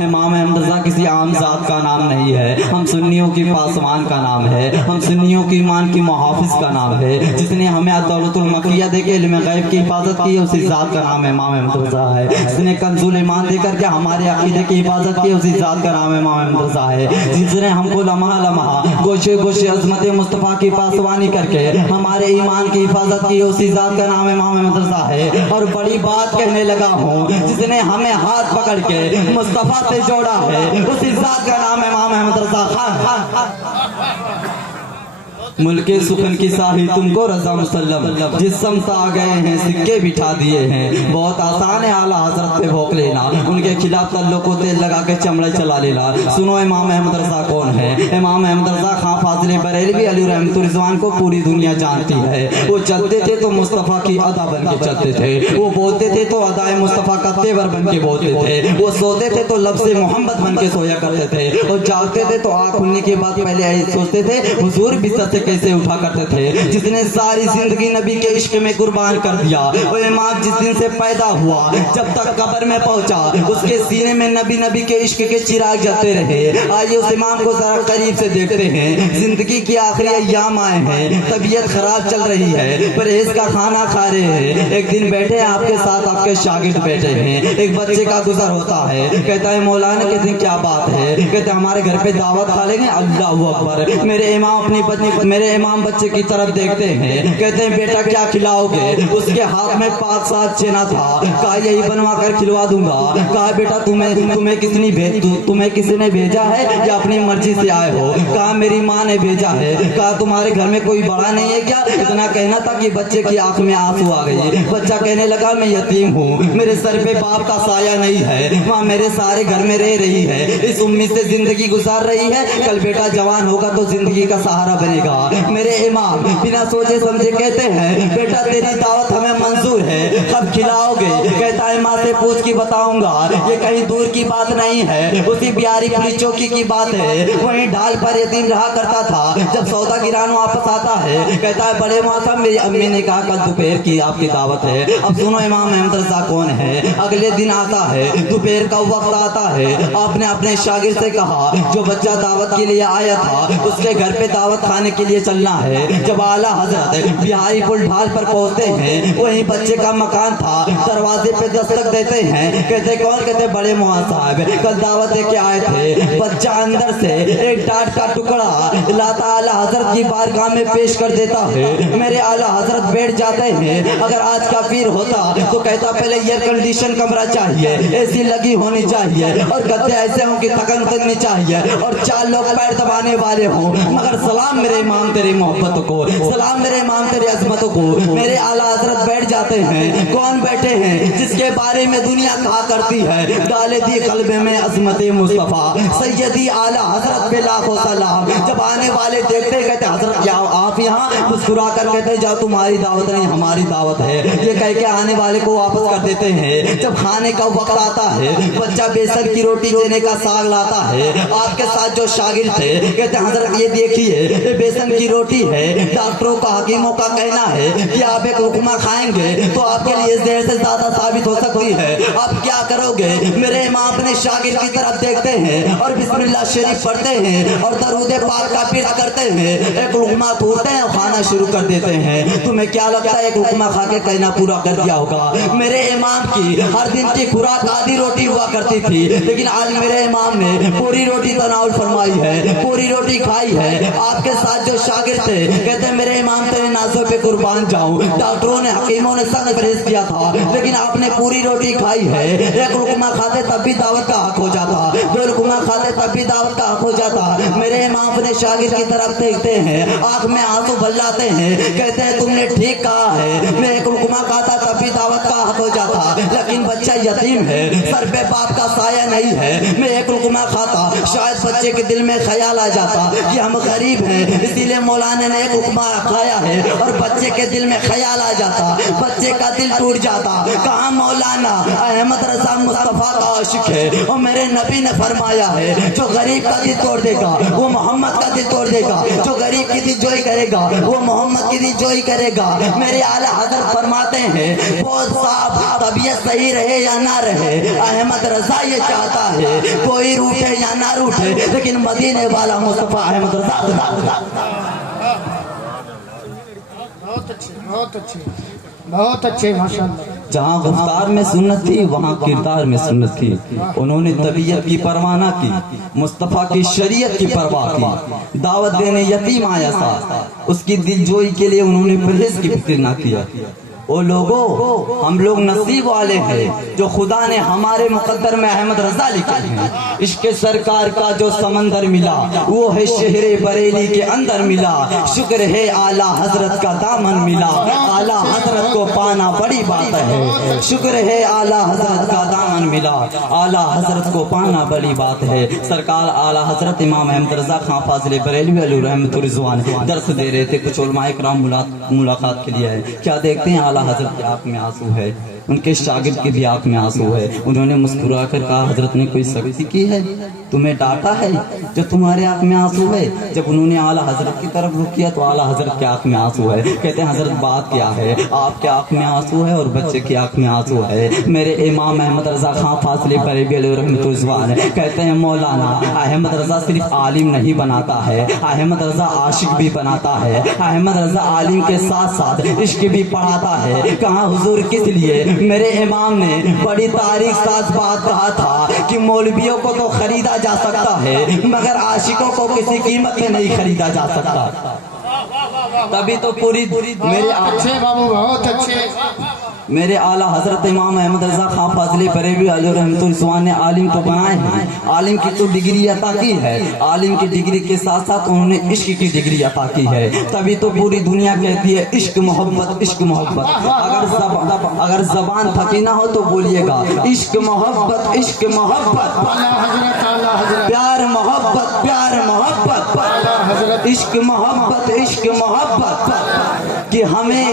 امام احمد رضا کسی عام ذات کا نام نہیں ہے، ہم سنیوں کی پاسبان کا نام ہے، ہم سنیوں کی ایمان کی محافظ کا نام ہے۔ جس نے ہمیں دولت المکیہ دے کے علم غیب کی حفاظت کی، اسی ذات کا نام امام احمد رضا ہے۔ جس نے کنز الایمان دے کر کے ہمارے عقیدے کی حفاظت کی، اسی ذات کا نام امام احمد رضا ہے۔ جس نے ہم کو لمحہ لمحہ گوشے گوشے عظمت مصطفیٰ کی پاسبانی کر کے ہمارے ایمان کی حفاظت کی، اسی ذات کا نام امام احمد رضا ہے۔ اور بڑی بات کہنے لگا ہوں، جس نے ہمیں ہاتھ پکڑ کے مصطفیٰ سے جوڑا ہے، اسی ذات کا نام امام احمد رضا خان۔ ملک سخن کی ساحل تم کو رضا مسلم، جس سمت آ گئے ہیں سکے بٹھا دیے ہیں۔ بہت آسان ہے اعلیٰ حضرت پہ بھوک لینا، ان کے خلاف تعلق کو تیل لگا کے چمڑے چلا لینا۔ سنو امام احمد رضا کون ہے؟ امام احمد رضا خان فاضل بریلوی علی رحمت الرضوان کو پوری دنیا جانتی ہے۔ وہ چلتے تھے تو مصطفیٰ کی ادا بن کے چلتے تھے، وہ بولتے تھے تو ادائے مصطفیٰ کا تیور بن کے بولتے تھے، وہ سوتے تھے تو لفظ محمد بن کے سویا کرتے تھے، اور جاگتے تھے تو آنکھ کھلنے کے بعد پہلے یہی سوچتے تھے حضور بستر سے کیسے اٹھا کرتے تھے۔ جس نے ساری زندگی نبی کے عشق میں قربان کر دیا، وہ امام جس دن سے پیدا ہوا جب تک قبر میں پہنچا، اس کے سینے میں نبی کے عشق کے چراغ جلتے رہے۔ آئیے اس امام کو ذرا قریب سے دیکھتے ہیں۔ زندگی کی آخری ایام آئے ہیں، طبیعت خراب چل رہی ہے، پرہیز کا کھانا کھا رہے ہیں۔ ایک دن بیٹھے آپ کے ساتھ آپ کے شاگرد بیٹھے ہیں، ایک بچے کا گزر ہوتا ہے، کہتا ہے مولانا کہتے ہیں کیا بات ہے؟ کہتے ہیں ہمارے گھر پہ دعوت کھا لیں گے۔ اللہ اکبر۔ میرے امام بچے کی طرف دیکھتے ہیں، کہتے ہیں بیٹا کیا کھلاؤ گے؟ اس کے ہاتھ میں 5 7 چنا تھا، کہا یہی بنوا کر کھلوا دوں گا۔ کہا بیٹا تمہیں کسی نے بھیجا ہے یا اپنی مرضی سے آئے ہو؟ کہا میری ماں نے بھیجا ہے۔ کہا تمہارے گھر میں کوئی بڑا نہیں ہے کیا؟ اتنا کہنا تھا کہ بچے کی آنکھ میں آنسو آ گئی۔ بچہ کہنے لگا میں یتیم ہوں، میرے سر پہ باپ کا سایہ نہیں ہے، ماں میرے سارے گھر میں رہ رہی ہے، اس امید سے زندگی گزار رہی ہے، کل بیٹا جوان ہوگا تو زندگی کا سہارا بنے گا۔ میرے امام بنا سوچے سمجھے کہتے ہیں بیٹا تیری دعوت ہمیں منظور ہے، کب کھلاؤ گے؟ کہتا ہے ماں سے پوچھ کے بتاؤں گا، یہ کہیں دور کی بات نہیں ہے، اسی بیاری پولیس چوکی کی بات ہے۔ وہیں ڈھال پر یتیم رہا کرتا تھا، جب سودا گران واپس آتا ہے کہتا ہے بڑے موسم میری امی نے کہا کل دوپہر کی آپ کی دعوت ہے۔ اب سنو امام احمد رضا کون ہے؟ اگلے دن آتا ہے، دوپہر کا وقت آتا ہے، آپ نے اپنے شاگرد سے کہا جو بچہ دعوت کے لیے آیا تھا اس کے گھر پہ دعوت کھانے کے لیے چلنا ہے۔ جب اعلیٰ حضرت بہاری پل ڈھال پر پہنچتے ہیں، وہیں بچے کا مکان تھا، دروازے پہ دستک دیتے ہیں، کہتے کون؟ کہتے بڑے مولانا صاحب کل دعوت دے کے آئے تھے۔ بچہ اندر سے ایک ڈاٹ کا ٹکڑا لاتا اعلیٰ حضرت کی بارگاہ میں پیش کر دیتا ہے۔ میرے اعلیٰ حضرت بیٹھ جاتے ہیں، اگر آج کا پیر ہوتا تو کہتا پہلے ایئر کنڈیشن کمرہ چاہیے، اے سی لگی ہونی چاہیے، اور گدے ایسے ہوں کہ تھکن اترنی چاہیے، اور 4 لوگ پیر دبانے والے ہوں، مگر سلام میرے امام تیری محبت کو، سلام میرے امام تیری عظمتوں کو۔ میرے اعلیٰ حضرت بیٹھ جاتے ہیں۔ کون بیٹھے ہیں؟ جس کے بارے میں دنیا کہا کرتی ہے ڈالے دی قلب میں عظمت مصطفیٰ سیدی اعلیٰ حضرت پہ لاکھوں سلام۔ جب آنے والے دیکھتے کہتے حضرت کیا آپ یہاں؟ مسکرا کر کہتے جاؤ تمہاری دعوت نہیں ہماری دعوت ہے، یہ کہہ کے آنے والے کو واپس کر دیتے ہیں۔ جب کھانے کا وقت آتا ہے، بچہ بیسن کی روٹی دینے کا ساگ لاتا ہے، آپ کے ساتھ جو شاگرد تھے کہتے حضرت یہ دیکھیے یہ بیسن کی روٹی ہے، ڈاکٹروں کا حکیموں کا کہنا ہے کہ آپ ایک لقمہ کھائیں گے تو آپ کے لیے زہر سے زیادہ ثابت ہو سکتی ہے، آپ کیا کرو گے؟ میرے امام اپنے شاگرد کی طرف دیکھتے ہیں اور بسم اللہ شریف پڑھتے ہیں اور درود پاک کا ورد کرتے ہیں، ایک لقمہ کھولتے ہیں اور کھانا شروع کر دیتے ہیں۔ تمہیں کیا لگتا ہے ایک لقمہ کھا کے کہنا پورا کر دیا ہوگا؟ میرے امام کی ہر دن کی خوراک آدھی روٹی ہوا کرتی تھی، لیکن آج میرے امام نے پوری روٹی تناول فرمائی ہے، پوری روٹی کھائی ہے۔ آپ کے ساتھ جو شاگرد تھے کہتے ہیں میرے امام تیرے نازوں پہ قربان جاؤں، ڈاکٹروں نے حکیموں نے سخت پرہیز کیا تھا لیکن آپ نے پوری روٹی کھائی ہے۔ ایک لقمہ کھاتے تب بھی دعوت کا حق ہو جاتا، 2 لقمہ کھاتے تب بھی دعوت کا حق ہو جاتا۔ میرے امام اپنے شاگرد کی طرف دیکھتے ہیں، آنکھ میں آنسو بھلاتے ہیں، کہتے ہیں تم نے ٹھیک کہا ہے، میں ایک لقمہ کھاتا تب بھی دعوت کا حق ہو جاتا، لیکن بچہ یتیم ہے، سر پہ باپ کا سایہ نہیں ہے، میں ایک لقمہ کھاتا شاید بچے کے دل میں خیال آ جاتا کہ ہم غریب ہیں، اسی لیے مولانا نے ایک لقمہ کھایا ہے، اور بچے کے دل میں خیال آ جاتا، بچے کا دل ٹوٹ جاتا۔ کہاں مولانا احمد رضا مصطفیٰ کا عاشق ہے، اور میرے نبی نے فرمایا ہے جو غریب کا دل توڑ دے گا وہ محمد کا دل توڑ دے گا، جو غریب کی دل جوئی کرے گا وہ محمد کی دل جوئی کرے گا۔ میرے اعلیٰ حضرت فرماتے ہیں بہت صاحب طبیعت صحیح رہے یا نہ رہے، احمد رضا یہ چاہتا ہے کوئی روٹے یا نہ روٹے لیکن مدینے والا مصطفیٰ احمد رضا۔ بہت اچھے بہت اچھے بہت اچھے ماشاءاللہ۔ جہاں گفتار میں سنت تھی وہاں کردار میں سنت تھی، انہوں نے طبیعت کی پرواہ نہ کی، مصطفیٰ کی شریعت کی پرواہ کی، دعوت دینے یتیم آیا تھا اس کی دل جوئی کے لیے انہوں نے پرہیز کی فکر نہ کیا۔ او لوگوں ہم لوگ نصیب والے ہیں جو خدا نے ہمارے مقدر میں احمد رضا لکھے ہیں۔ عشق سرکار کا جو سمندر ملا وہ ہے شہر بریلی کے اندر ملا، شکر ہے اعلیٰ حضرت کا دامن ملا، اعلیٰ حضرت کو پانا بڑی بات ہے، شکر ہے اعلیٰ حضرت کا دامن ملا، اعلیٰ حضرت کو پانا بڑی بات ہے۔ سرکار اعلیٰ حضرت امام احمد رضا خان فاضل بریلوی علیہ رحمۃ الرضوان درس دے رہے تھے، کچھ علماء کرام ملاقات کے لیے آئے، کیا دیکھتے ہیں اعلیٰ حضرت کی آنکھ میں آنسو ہے، ان کے شاگرد کی بھی آنکھ میں آنسو ہے۔ انہوں نے مسکرا کر کہا حضرت نے کوئی سختی کی ہے، تمہیں ڈانٹا ہے جو تمہارے آنکھ میں آنسو ہے؟ جب انہوں نے اعلیٰ حضرت کی طرف رخ کیا تو اعلیٰ حضرت کی آنکھ میں آنسو ہے۔ کہتے ہیں حضرت بات کیا ہے؟ آپ کے آنکھ میں آنسو ہے اور بچے کی آنکھ میں آنسو ہے۔ میرے امام احمد رضا خان فاضل بریلوی علیہ رحمۃ الرضوان کہتے ہیں مولانا احمد رضا صرف عالم نہیں بناتا ہے، احمد رضا عاشق بھی بناتا ہے، احمد رضا عالم کے ساتھ ساتھ عشق بھی پڑھاتا ہے۔ کہاں حضور کس لیے؟ میرے امام نے بڑی تاریخ ساز بات کہا تھا کہ مولویوں کو تو خریدا جا سکتا ہے مگر عاشقوں کو کسی قیمت میں نہیں خریدا جا سکتا۔ تبھی تو پوری میرے اچھے بابو بہت اچھے۔ میرے اعلیٰ حضرت امام احمد رضا خان فاضل بریلوی علیہ رحمۃ الرضوان نے عالم کو بنائے ہیں، عالم کی تو ڈگری عطا کی ہے، عالم کی ڈگری کے ساتھ ساتھ انہوں نے عشق کی ڈگری عطا کی ہے، تبھی تو پوری دنیا کہتی ہے عشق محبت عشق محبت۔ اگر زبان تھکی نہ ہو تو بولیے گا عشق محبت عشق محبت، پیار محبت پیار محبت، عشق محبت عشق محبت کہ ہمیں